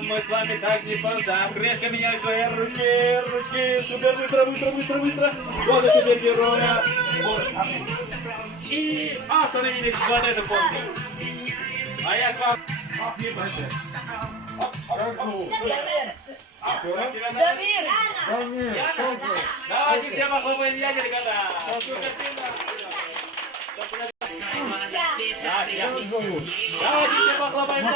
рядом, мы с вами так не так. Резко меняем свои ручки. Супер, быстро. Вот и супергероя. И остановились, вот это помню. А я к вам... Не пойду. Дамир. Давайте все похлопаем Яне, ребята. Давайте все похлопаем Яне.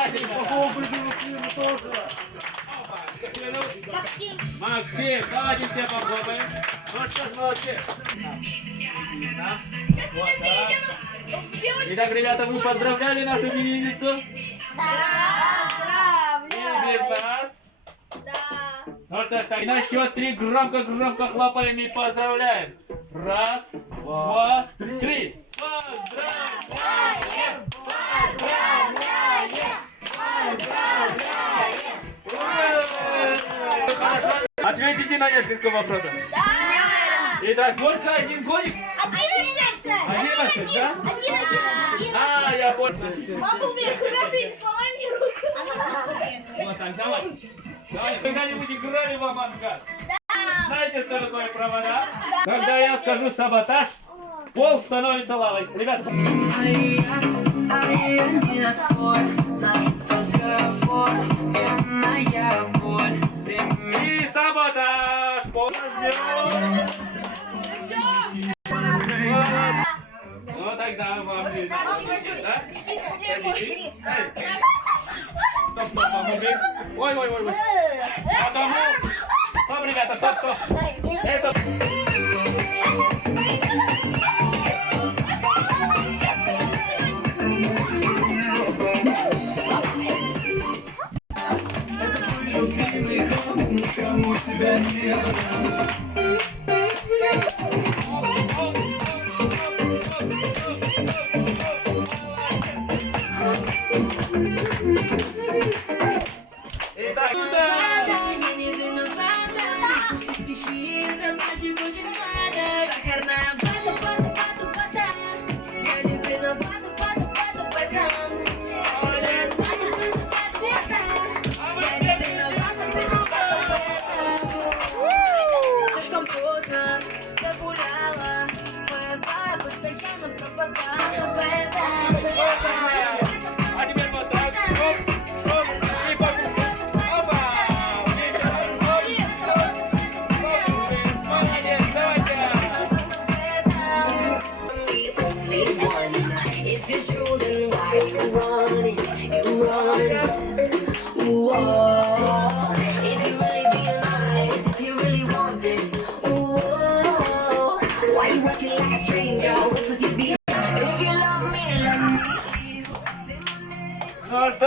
Максим, давайте все похлопаем. Ну что ж, молодцы. Сейчас тебе перейдем в девочку. Итак, ребята, вы поздравляли нашу именинницу? И без нас? Да. Ну что ж, так, на счет 3 громко хлопаем и поздравляем. Раз, два, три. Ответите на несколько вопросов. Итак, только один годик. 11, да? 11. А, я понял. Мама умеет цветными словами руку. Вот так, давай. Давай, когда-нибудь играли в Among Us? Знаете, что такое провода? Когда я скажу саботаж, пол становится лавой. Ребята. И саботаж. Пол жмет. Ну тогда вам не надо, да? Садитесь. Стоп, помогли. Ой. А кому? Стоп, ребята, стоп. Это... Никому тебя не